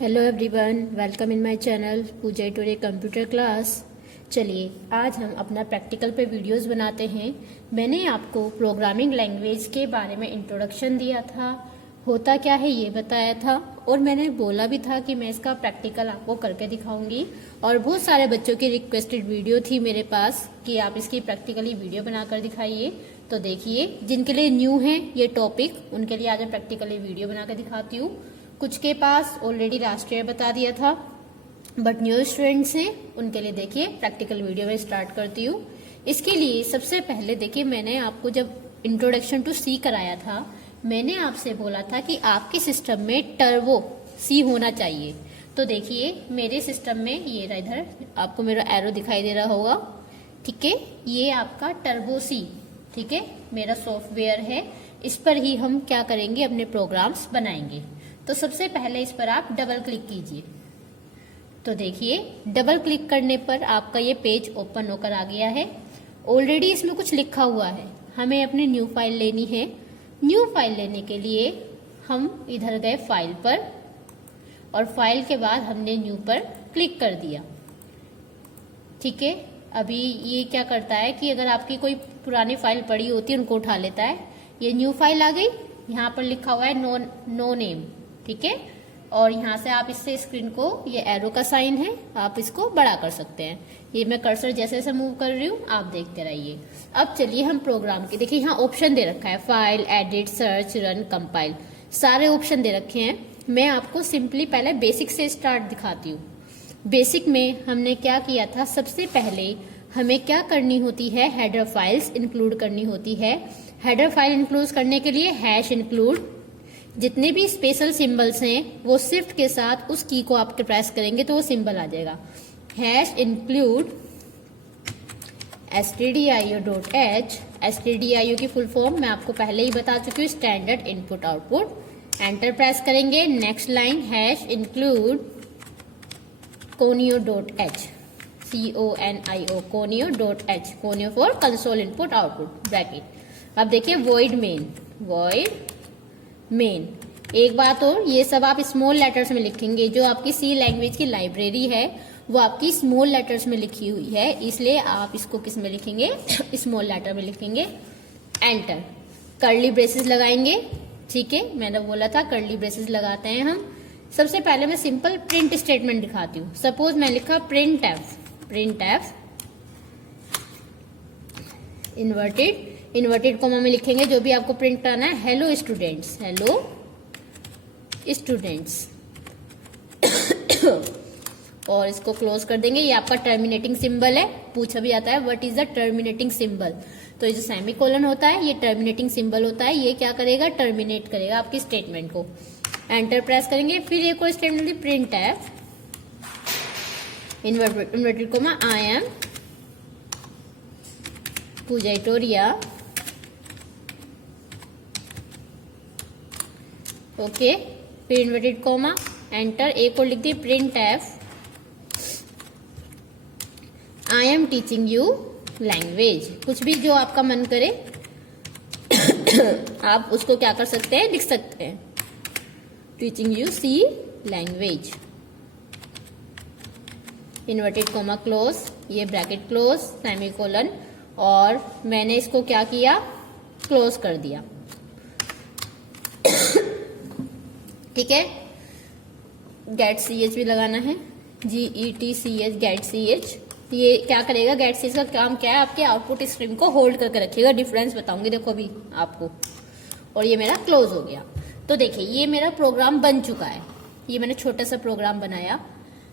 Hello everyone, welcome in my channel Pooja Ture computer class. चलिए आज हम अपना प्रैक्टिकल पे वीडियोस बनाते हैं। मैंने आपको प्रोग्रामिंग लैंग्वेज के बारे में इंट्रोडक्शन दिया था, होता क्या है ये बताया था, और मैंने बोला भी था कि मैं इसका प्रैक्टिकल आपको करके दिखाऊंगी। और बहुत सारे बच्चों की रिक्वेस्टेड वीडियो थी मेरे पास कि आप इसकी प्रैक्टिकली वीडियो बनाकर दिखाइए। तो देखिए, जिनके लिए न्यू है ये टॉपिक, उनके लिए आज मैं प्रैक्टिकली वीडियो बनाकर दिखाती हूँ। कुछ के पास ऑलरेडी लास्ट ईयर बता दिया था, बट न्यू स्टूडेंट्स हैं, उनके लिए देखिए प्रैक्टिकल वीडियो में स्टार्ट करती हूँ। इसके लिए सबसे पहले देखिए, मैंने आपको जब इंट्रोडक्शन टू सी कराया था, मैंने आपसे बोला था कि आपके सिस्टम में टर्बो सी होना चाहिए। तो देखिए मेरे सिस्टम में ये रहा, इधर आपको मेरा एरो दिखाई दे रहा होगा, ठीक है, ये आपका टर्बो सी, ठीक है, मेरा सॉफ्टवेयर है। इस पर ही हम क्या करेंगे, अपने प्रोग्राम्स बनाएंगे। तो सबसे पहले इस पर आप डबल क्लिक कीजिए। तो देखिए डबल क्लिक करने पर आपका ये पेज ओपन होकर आ गया है। ऑलरेडी इसमें कुछ लिखा हुआ है, हमें अपनी न्यू फाइल लेनी है। न्यू फाइल लेने के लिए हम इधर गए फाइल पर, और फाइल के बाद हमने न्यू पर क्लिक कर दिया, ठीक है। अभी ये क्या करता है कि अगर आपकी कोई पुरानी फाइल पड़ी होती है उनको उठा लेता है। ये न्यू फाइल आ गई, यहाँ पर लिखा हुआ है नो नेम, ठीक है। और यहाँ से आप इससे स्क्रीन को, ये एरो का साइन है, आप इसको बड़ा कर सकते हैं। ये मैं कर्सर जैसे जैसे मूव कर रही हूँ, आप देखते रहिए। अब चलिए हम प्रोग्राम के, देखिए यहाँ ऑप्शन दे रखा है, file, edit, search, run, compile, सारे ऑप्शन दे रखे हैं। मैं आपको सिंपली पहले बेसिक से स्टार्ट दिखाती हूँ। बेसिक में हमने क्या किया था, सबसे पहले हमें क्या करनी होती है, हेडर फाइल्स इंक्लूड करनी होती है। हेडर फाइल इंक्लूड करने के लिए हैश इंक्लूड, जितने भी स्पेशल सिंबल्स हैं वो शिफ्ट के साथ उस की को आप प्रेस करेंगे तो वो सिंबल आ जाएगा। हैश इंक्लूड stdio.h, stdio की फुल फॉर्म मैं आपको पहले ही बता चुकी हूँ, standard input output. Enter press करेंगे, next line hash include conio.h, conio, conio.h, conio for console input output bracket. अब देखिए वॉइड मेन। एक बात और, ये सब आप स्मॉल लेटर्स में लिखेंगे। जो आपकी सी लैंग्वेज की लाइब्रेरी है वो आपकी स्मॉल लेटर्स में लिखी हुई है, इसलिए आप इसको किस में लिखेंगे, स्मॉल लेटर में लिखेंगे। एंटर, कर्ली ब्रेसेस लगाएंगे, ठीक है, मैंने बोला था कर्ली ब्रेसेस लगाते हैं हम। सबसे पहले मैं सिंपल प्रिंट स्टेटमेंट दिखाती हूँ। सपोज मैं लिखा प्रिंट एफ इन्वर्टेड कॉमा में लिखेंगे जो भी आपको प्रिंट करना है, हेलो स्टूडेंट्स और इसको क्लोज कर देंगे। ये आपका टर्मिनेटिंग सिंबल है, पूछा भी जाता है what is the terminating symbol. तो ये जो सेमीकोलन होता है ये टर्मिनेटिंग सिंबल होता है, ये क्या करेगा, टर्मिनेट करेगा आपकी स्टेटमेंट को। एंटर प्रेस करेंगे, फिर एक और statement print f inverted comma I am Pooja Toriya, okay, फिर इन्वर्टेड कॉमा, एंटर, एक और लिख दी print f I am teaching you language. कुछ भी जो आपका मन करे आप उसको क्या कर सकते हैं, लिख सकते हैं, teaching you C language, inverted comma close, ये ब्रैकेट क्लोज, सेमीकोलन, और मैंने इसको क्या किया, क्लोज कर दिया, ठीक है। गेट ch भी लगाना है, GETCH, गेट ch। ये क्या करेगा, गेट ch का काम क्या है, आपके आउटपुट स्ट्रीम को होल्ड करके रखेगा। डिफरेंस बताऊंगी देखो अभी आपको। और ये मेरा क्लोज हो गया। तो देखिए ये मेरा प्रोग्राम बन चुका है, ये मैंने छोटा सा प्रोग्राम बनाया।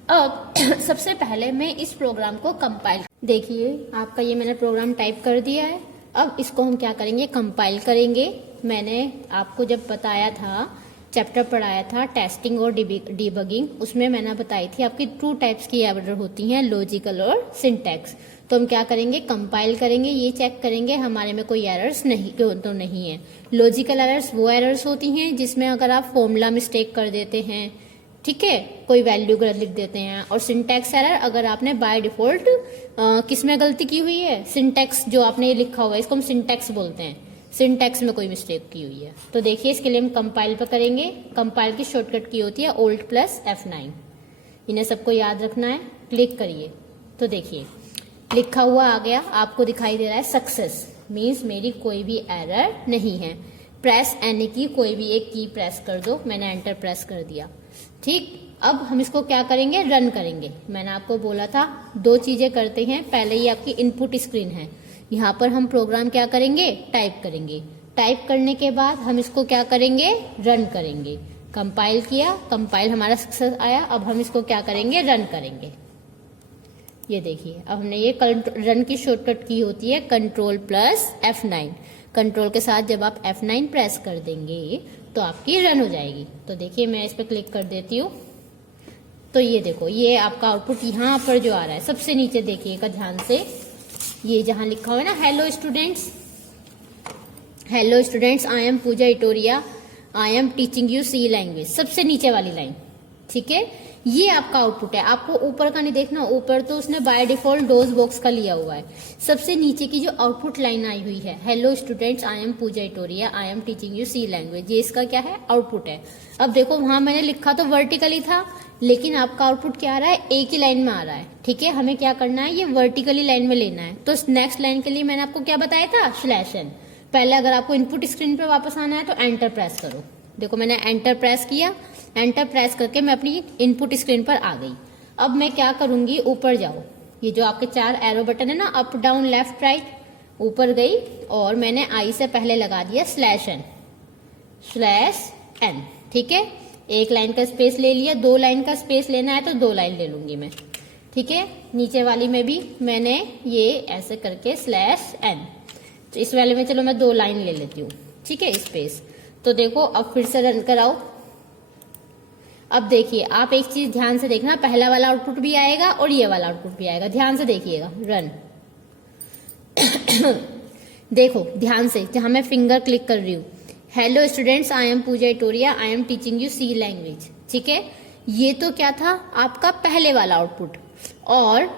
अब सबसे पहले मैं इस प्रोग्राम को कंपाइल, देखिए आपका ये मैंने प्रोग्राम टाइप कर दिया है। अब इसको हम क्या करेंगे, कंपाइल करेंगे। मैंने आपको जब बताया था, चैप्टर पढ़ाया था टेस्टिंग और डिबगिंग, उसमें मैंने बताई थी आपकी 2 टाइप्स की एरर होती हैं, लॉजिकल और सिंटैक्स। तो हम क्या करेंगे, कंपाइल करेंगे, ये चेक करेंगे हमारे में कोई एरर्स नहीं है। लॉजिकल एरर्स वो एरर्स होती हैं जिसमें अगर आप फॉर्मूला मिस्टेक कर देते हैं, ठीक है, कोई वैल्यू गलत लिख देते हैं। और सिंटैक्स एरर अगर आपने बाय डिफॉल्ट किस में गलती की हुई है, सिंटैक्स जो आपने ये लिखा हुआ है, इसको हम सिंटैक्स बोलते हैं। सिंटैक्स में कोई मिस्टेक की हुई है। तो देखिए इसके लिए हम कंपाइल पर करेंगे। कंपाइल की शॉर्टकट की होती है Alt + F9। इन्हें सबको याद रखना है। क्लिक करिए तो देखिए लिखा हुआ आ गया, आपको दिखाई दे रहा है सक्सेस, मीन्स मेरी कोई भी एरर नहीं है। प्रेस एनी की, कोई भी एक की प्रेस कर दो, मैंने एंटर प्रेस कर दिया। ठीक, अब हम इसको क्या करेंगे, रन करेंगे। मैंने आपको बोला था 2 चीजें करते हैं। पहले ये आपकी इनपुट स्क्रीन है, यहाँ पर हम प्रोग्राम क्या करेंगे, टाइप करेंगे। टाइप करने के बाद हम इसको क्या करेंगे, रन करेंगे। कंपाइल किया, कंपाइल हमारा सक्सेस आया। अब हम इसको क्या करेंगे, रन करेंगे। ये देखिए अब हमने ये रन की शॉर्टकट की होती है Ctrl + F9। कंट्रोल के साथ जब आप F9 प्रेस कर देंगे तो आपकी रन हो जाएगी। तो देखिए मैं इस पर क्लिक कर देती हूँ, तो ये देखो ये आपका आउटपुट यहाँ पर जो आ रहा है, सबसे नीचे देखिएगा ध्यान से, ये जहाँ लिखा हुआ है ना hello students, hello students I am Pooja Itoriya, I am teaching you C language, सबसे नीचे वाली लाइन। ठीक है, ये आपका आउटपुट है। आपको ऊपर का नहीं देखना, ऊपर तो उसने बाय डिफॉल्ट डोज बॉक्स का लिया हुआ है। सबसे नीचे की जो आउटपुट लाइन आई हुई है, hello students I am Pooja Itoriya, I am teaching you C language, ये इसका क्या है, आउटपुट है। अब देखो वहां मैंने लिखा तो वर्टिकली था, लेकिन आपका आउटपुट क्या आ रहा है, एक ही लाइन में आ रहा है। ठीक है, हमें क्या करना है, ये वर्टिकली लाइन में लेना है। तो नेक्स्ट लाइन के लिए मैंने आपको क्या बताया था, /n। पहले अगर आपको इनपुट स्क्रीन पर वापस आना है तो एंटर प्रेस करो। देखो मैंने एंटर प्रेस किया, एंटर प्रेस करके मैं अपनी इनपुट स्क्रीन पर आ गई। अब मैं क्या करूंगी, ऊपर जाओ, ये जो आपके 4 एरो बटन है ना, अप डाउन लेफ्ट राइट, ऊपर गई और मैंने आई से पहले लगा दिया /n। ठीक है, एक लाइन का स्पेस ले लिया, 2 लाइन का स्पेस लेना है तो 2 लाइन ले लूंगी मैं। ठीक है, नीचे वाली में भी मैंने ये ऐसे करके /n, तो इस वाले में चलो मैं 2 लाइन ले लेती हूँ। ठीक है, स्पेस। तो देखो अब फिर से रन कराओ। अब देखिए आप एक चीज ध्यान से देखना, पहला वाला आउटपुट भी आएगा और ये वाला आउटपुट भी आएगा, ध्यान से देखिएगा। रन देखो ध्यान से, जहां मैं फिंगर क्लिक कर रही हूँ, hello students I am Pooja Itoriya, I am teaching you C language. ठीक है, ये तो क्या था, आपका पहले वाला आउटपुट। और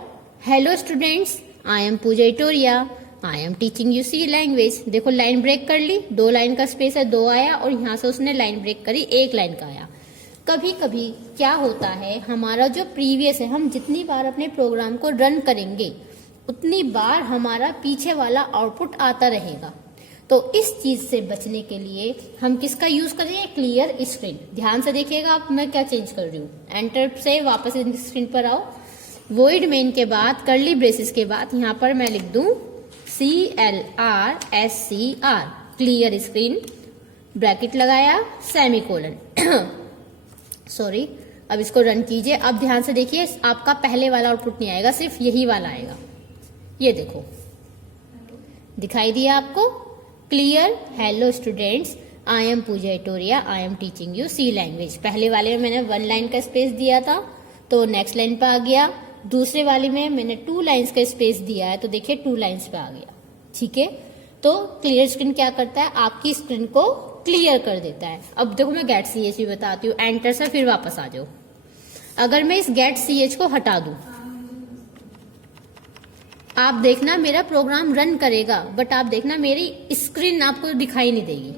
hello students I am Pooja Itoriya, I am teaching you C language, देखो लाइन ब्रेक कर ली, 2 लाइन का स्पेस है, 2 आया, और यहां से उसने लाइन ब्रेक करी, 1 लाइन का आया। कभी कभी क्या होता है, हमारा जो प्रीवियस है, हम जितनी बार अपने प्रोग्राम को रन करेंगे उतनी बार हमारा पीछे वाला आउटपुट आता रहेगा। तो इस चीज से बचने के लिए हम किसका यूज करेंगे, क्लियर स्क्रीन। ध्यान से देखिएगा आप, मैं क्या चेंज कर रही हूँ, एंटर से वापस स्क्रीन पर आओ, वॉइड मेन के बाद कर्ली ब्रेसेस के बाद यहाँ पर मैं लिख दूं CLRSCR, क्लियर स्क्रीन, ब्रैकेट लगाया, सेमीकोलन। सॉरी, अब इसको रन कीजिए। अब ध्यान से देखिए, आपका पहले वाला आउटपुट नहीं आएगा, सिर्फ यही वाला आएगा। ये देखो दिखाई दिया आपको, clear hello students I am Pooja Itoriya, I am teaching you C language. पहले वाले में मैंने 1 लाइन का स्पेस दिया था तो नेक्स्ट लाइन पे आ गया, दूसरे वाले में मैंने 2 लाइन्स का स्पेस दिया है तो देखिए 2 लाइन्स पे आ गया। ठीक है, तो क्लियर स्क्रीन क्या करता है, आपकी स्क्रीन को क्लियर कर देता है। अब देखो मैं गेट ch भी बताती हूँ, एंटर से फिर वापस आ जाओ। अगर मैं इस गेट ch को हटा दूं, आप देखना मेरा प्रोग्राम रन करेगा, बट आप देखना मेरी स्क्रीन आपको दिखाई नहीं देगी।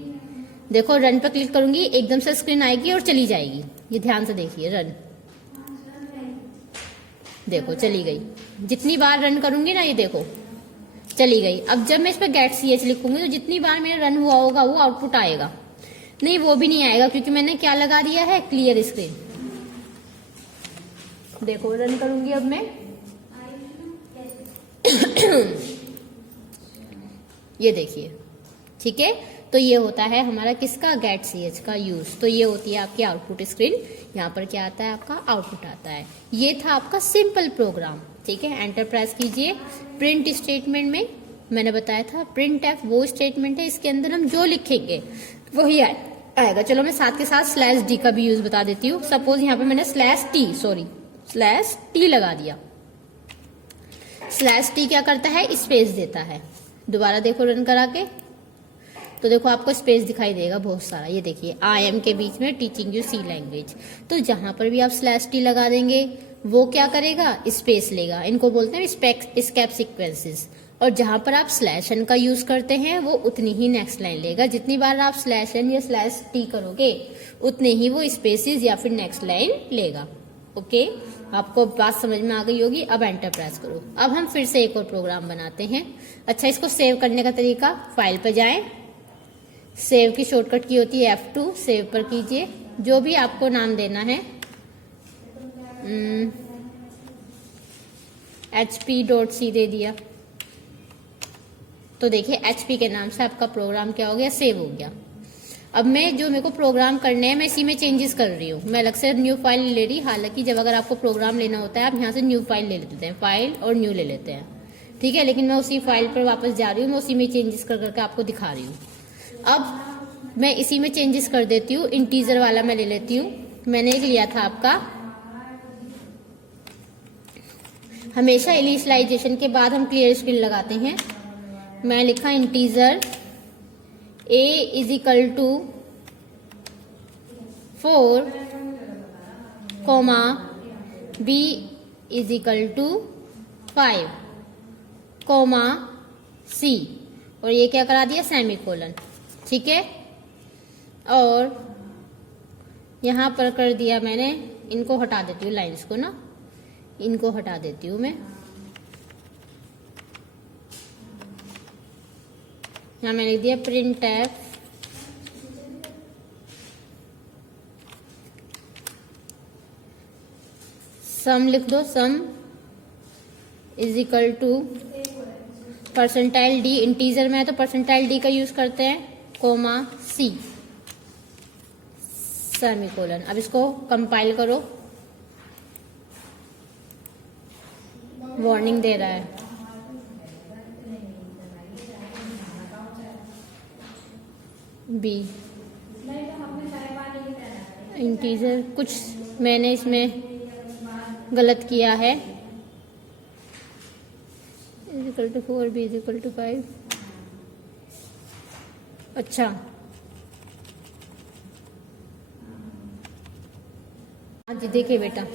देखो रन पर क्लिक करूंगी, एकदम से स्क्रीन आएगी और चली जाएगी। ये ध्यान से देखिए, रन, देखो चली गई। जितनी बार रन करूंगी ना, ये देखो चली गई। अब जब मैं इस पर गेट ch लिखूंगी तो जितनी बार मेरा रन हुआ होगा वो आउटपुट आएगा। नहीं, वो भी नहीं आएगा, क्योंकि मैंने क्या लगा दिया है, क्लियर स्क्रीन। देखो रन करूंगी अब मैं, ये देखिए। ठीक है, तो ये होता है हमारा किसका, गेट ch का यूज। तो ये होती है आपकी आउटपुट स्क्रीन। यहाँ पर क्या आता है, आपका आउटपुट आता है। ये था आपका सिंपल प्रोग्राम। ठीक है, एंटर प्रेस कीजिए। प्रिंट स्टेटमेंट में मैंने बताया था, प्रिंट एफ वो स्टेटमेंट है, इसके अंदर हम जो लिखेंगे वही आएगा। चलो मैं साथ के साथ /d का भी यूज बता देती हूँ। सपोज यहाँ पे मैंने /t लगा दिया। /t क्या करता है, स्पेस देता है। दोबारा देखो रन करा के, तो देखो आपको स्पेस दिखाई देगा बहुत सारा। ये देखिए आई एम के बीच में टीचिंग यू सी लैंग्वेज। तो जहां पर भी आप /t लगा देंगे वो क्या करेगा, स्पेस लेगा। इनको बोलते हैं स्केप सीक्वेंसेस। और जहां पर आप स्लैश एन का यूज करते हैं वो उतनी ही नेक्स्ट लाइन लेगा। जितनी बार आप स्लैश एन या स्लैश टी करोगे उतने ही वो स्पेसिस या फिर नेक्स्ट लाइन लेगा। ओके, आपको बात समझ में आ गई होगी। अब एंटर प्रेस करो। अब हम फिर से एक और प्रोग्राम बनाते हैं। अच्छा, इसको सेव करने का तरीका, फाइल पर जाएं, सेव की शॉर्टकट की होती है F2, सेव पर कीजिए। जो भी आपको नाम देना है, hp.c दे दिया तो देखिए HP के नाम से आपका प्रोग्राम क्या हो गया, सेव हो गया। अब मैं जो मेरे को प्रोग्राम करने हैं मैं इसी में चेंजेस कर रही हूँ। मैं अलग से न्यू फाइल ले रही। हालांकि जब अगर आपको प्रोग्राम लेना होता है आप यहाँ से न्यू फाइल ले लेते हैं, फाइल और न्यू ले लेते हैं, ठीक है। लेकिन मैं उसी फाइल पर वापस जा रही हूँ, मैं उसी में चेंजेस कर करके आपको दिखा रही हूँ। अब मैं इसी में चेंजेस कर देती हूँ। इंटीजर वाला मैं ले लेती हूँ। मैंने एक लिया था आपका, हमेशा इनिशियलाइजेशन के बाद हम क्लियर स्क्रीन लगाते हैं। मैं लिखा integer a is equal to 4, b is equal to 5, c, और ये क्या करा दिया, सेमीकोलन, ठीक है। और यहां पर कर दिया मैंने, इनको हटा देती हूँ, लाइंस को ना, इनको हटा देती हूँ मैं। यहाँ मैंने लिख दिया प्रिंट एफ सम, लिख दो सम is equal to percentile D, integer में है तो परसेंटाइल डी का यूज करते हैं, कोमा सी, सेमीकोलन। अब इसको कंपाइल करो। वार्निंग दे रहा है, बी इंटीजर, कुछ मैंने इसमें गलत किया है। Is equal to 4, b is equal to 5। अच्छा, हाँ जी, देखिए बेटा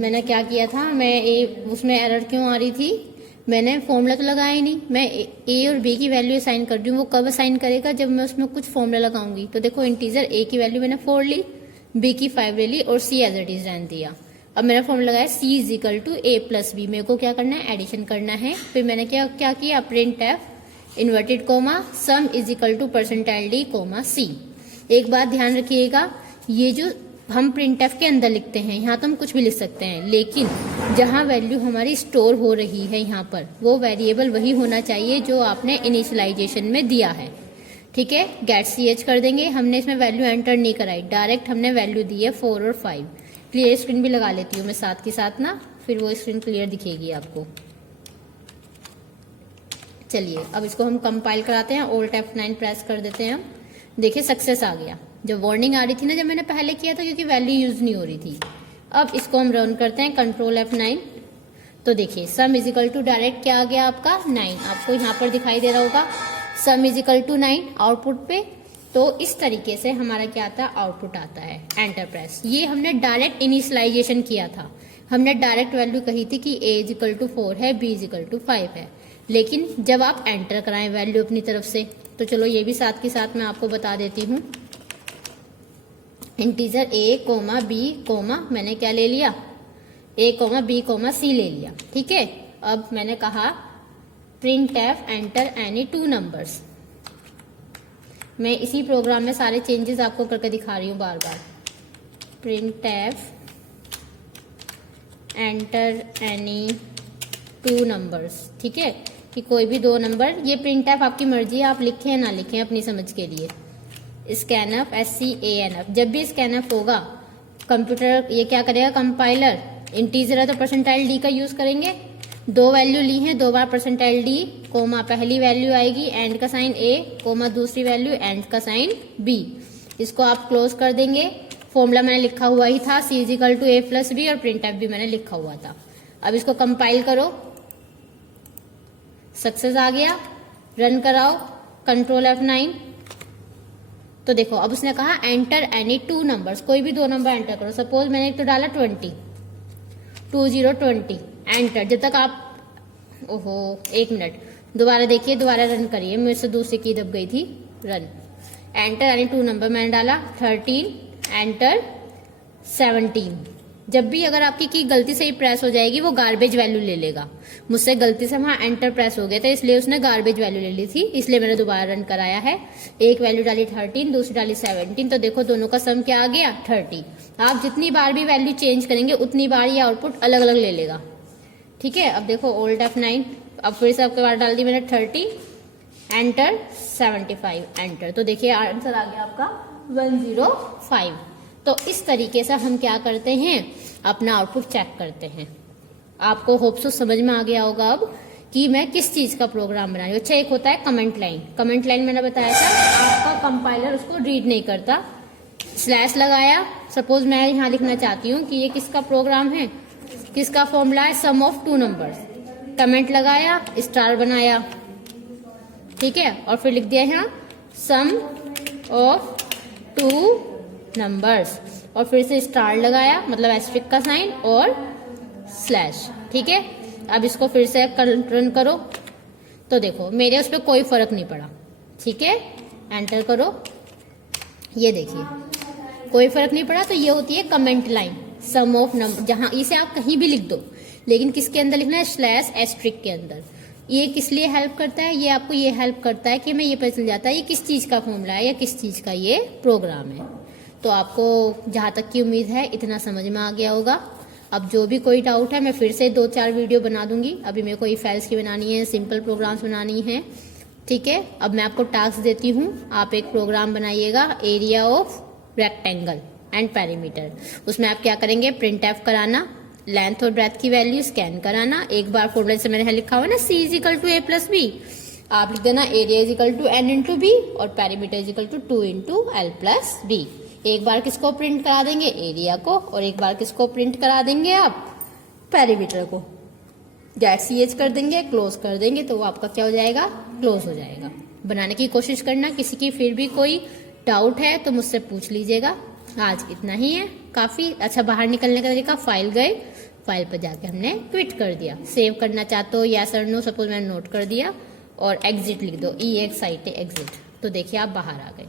मैंने क्या किया था, मैं उसमें एरर क्यों आ रही थी, मैंने फॉर्मूला तो लगाया ही नहीं। मैं ए और बी की वैल्यू असाइन कर रही हूँ। वो कब असाइन करेगा, जब मैं उसमें कुछ फॉर्मूला लगाऊंगी। तो देखो इंटीजर ए की वैल्यू मैंने 4 ली, बी की 5 ले ली और सी एज इट इज रहने दिया। अब मेरा फॉर्मूला लगाया c is equal to a plus b. मेरे को क्या करना है, एडिशन करना है। फिर मैंने क्या किया, print f inverted comma sum is equal to percentile d comma c. एक बात ध्यान रखिएगा, ये जो हम प्रिंट एफ के अंदर लिखते हैं, यहाँ तो हम कुछ भी लिख सकते हैं, लेकिन जहाँ वैल्यू हमारी स्टोर हो रही है यहाँ पर, वो वेरिएबल वही होना चाहिए जो आपने इनिशियलाइजेशन में दिया है, ठीक है। गेट ch कर देंगे। हमने इसमें वैल्यू एंटर नहीं कराई, डायरेक्ट हमने वैल्यू दी है 4 और 5। क्लियर स्क्रीन भी लगा लेती हूँ मैं साथ के साथ ना, फिर वो स्क्रीन क्लियर दिखेगी आपको। चलिए अब इसको हम कंपाइल कराते हैं, Alt F9 प्रेस कर देते हैं हम। देखिए सक्सेस आ गया। जब वार्निंग आ रही थी ना, जब मैंने पहले किया था, क्योंकि वैल्यू यूज नहीं हो रही थी। अब इसको हम रन करते हैं, कंट्रोल F9। तो देखिए sum is equal to direct क्या आ गया आपका 9, आपको यहाँ पर दिखाई दे रहा होगा sum is equal to 9 output पे। तो इस तरीके से हमारा क्या आता है, आउटपुट आता है। Enter press. ये हमने डायरेक्ट इनिशियलाइजेशन किया था, हमने डायरेक्ट वैल्यू कही थी कि a इज इक्वल टू 4 है, b इज इक्वल टू 5 है। लेकिन जब आप एंटर कराएं वैल्यू अपनी तरफ से, तो चलो ये भी साथ के साथ मैं आपको बता देती हूँ। Integer a comma b comma मैंने क्या ले लिया, a comma b comma c ले लिया, ठीक है। अब मैंने कहा print f enter any 2 numbers. मैं इसी प्रोग्राम में सारे चेंजेस आपको करके दिखा रही हूँ बार बार। Print f enter any 2 numbers, ठीक है, कि कोई भी 2 नंबर। ये प्रिंट एफ आपकी मर्जी है, आप लिखें या ना लिखें अपनी समझ के लिए। स्कैनफ SCANF, जब भी स्कैनफ होगा कंप्यूटर ये क्या करेगा, कंपाइलर इंटीजर है तो परसेंटाइल डी का यूज करेंगे। 2 वैल्यू ली हैं, 2 बार परसेंटाइल डी कोमा पहली वैल्यू आएगी एंड का साइन a कोमा दूसरी वैल्यू एंड का साइन b। इसको आप क्लोज कर देंगे। फॉर्मूला मैंने लिखा हुआ ही था, c is equal to a plus b, और प्रिंट एफ भी मैंने लिखा हुआ था। अब इसको कंपाइल करो, सक्सेस आ गया। रन कराओ, कंट्रोल F9। तो देखो अब उसने कहा एंटर एनी 2 नंबर्स, कोई भी 2 नंबर एंटर करो। सपोज मैंने एक तो डाला 20, 20 एंटर। जब तक आप, ओहो 1 मिनट, दोबारा देखिए, दोबारा रन करिए, मेरे से दूसरी की दब गई थी। रन, एंटर यानी 2 नंबर मैंने डाला, 13, एंटर 17। जब भी अगर आपकी की गलती से ही प्रेस हो जाएगी वो गार्बेज वैल्यू ले लेगा। मुझसे गलती से वहां एंटर प्रेस हो गया था, इसलिए उसने गार्बेज वैल्यू ले ली थी, इसलिए मैंने दोबारा रन कराया है। एक वैल्यू डाली 13, दूसरी डाली 17, तो देखो दोनों का सम क्या आ गया, 30। आप जितनी बार भी वैल्यू चेंज करेंगे उतनी बार ये आउटपुट अलग अलग ले लेगा। ठीक है, अब देखो ओल्ड F9, अब फिर से आपके बाद डाल दी मैंने 30, एंटर 75, एंटर, तो देखिए आंसर आ गया आपका 105। तो इस तरीके से हम क्या करते हैं, अपना आउटपुट चेक करते हैं। आपको होप सो समझ में आ गया होगा अब कि मैं किस चीज का प्रोग्राम बना रही हूँ। अच्छा, एक होता है कमेंट लाइन। कमेंट लाइन मैंने बताया था, आपका कंपाइलर उसको रीड नहीं करता। स्लैश लगाया, सपोज मैं यहाँ लिखना चाहती हूँ कि ये किसका प्रोग्राम है, किसका फॉर्मूला है, सम ऑफ 2 नंबर्स। कमेंट लगाया, स्टार बनाया, ठीक है, और फिर लिख दिया यहाँ सम ऑफ 2 नंबर्स, और फिर से स्टार लगाया, मतलब एस्ट्रिक का साइन, और स्लैश। ठीक है, अब इसको फिर से रन करो, तो देखो मेरे उस पर कोई फर्क नहीं पड़ा। ठीक है, एंटर करो, ये देखिए कोई फर्क नहीं पड़ा। तो ये होती है comment line, sum of number, जहां इसे आप कहीं भी लिख दो, लेकिन किसके अंदर लिखना है, स्लैश एस्ट्रिक के अंदर। ये किस लिए हेल्प करता है, ये आपको ये हेल्प करता है कि मैं ये पता चल जाता है ये किस चीज का फॉर्मूला है या किस चीज का ये प्रोग्राम है। तो आपको जहां तक की उम्मीद है इतना समझ में आ गया होगा। अब जो भी कोई डाउट है मैं फिर से 2-4 वीडियो बना दूंगी। अभी मेरे को if else की बनानी है, सिंपल प्रोग्राम्स बनानी है। ठीक है, अब मैं आपको टास्क देती हूँ, आप एक प्रोग्राम बनाइएगा, area of rectangle and perimeter. उसमें आप क्या करेंगे, प्रिंट एफ कराना, लेंथ और ब्रेथ की वैल्यू स्कैन कराना। एक बार फॉर्मूला से मैंने लिखा हुआ ना C = A + B, आप लिख देना एरिया = N × B और पेरीमीटर = 2 × L + B। एक बार किसको प्रिंट करा देंगे, एरिया को, और एक बार किसको प्रिंट करा देंगे आप, पेरीमीटर को। .ch कर देंगे, क्लोज कर देंगे, तो वो आपका क्या हो जाएगा, क्लोज हो जाएगा। बनाने की कोशिश करना, किसी की फिर भी कोई डाउट है तो मुझसे पूछ लीजिएगा। आज इतना ही है, काफी अच्छा। बाहर निकलने का तरीका, फाइल गए, फाइल पर जाके हमने क्विट कर दिया। सेव करना चाहते हो यस और नो, सपोज मैंने नोट कर दिया, और एग्जिट लिख दो, EXIT एग्जिट, तो देखिए आप बाहर आ गए।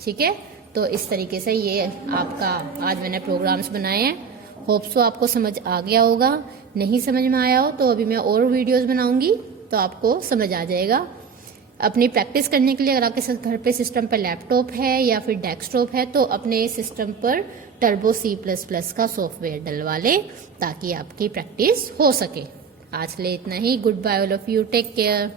ठीक है, तो इस तरीके से ये आपका आज मैंने प्रोग्राम्स बनाए हैं। होप सो आपको समझ आ गया होगा। नहीं समझ में आया हो तो अभी मैं और वीडियोस बनाऊंगी तो आपको समझ आ जाएगा। अपनी प्रैक्टिस करने के लिए अगर आपके घर पे सिस्टम पर लैपटॉप है या फिर डेस्कटॉप है तो अपने सिस्टम पर टर्बो C++ का सॉफ्टवेयर डलवा ले ताकि आपकी प्रैक्टिस हो सके। आज के लिए इतना ही। Good bye all of you, take care.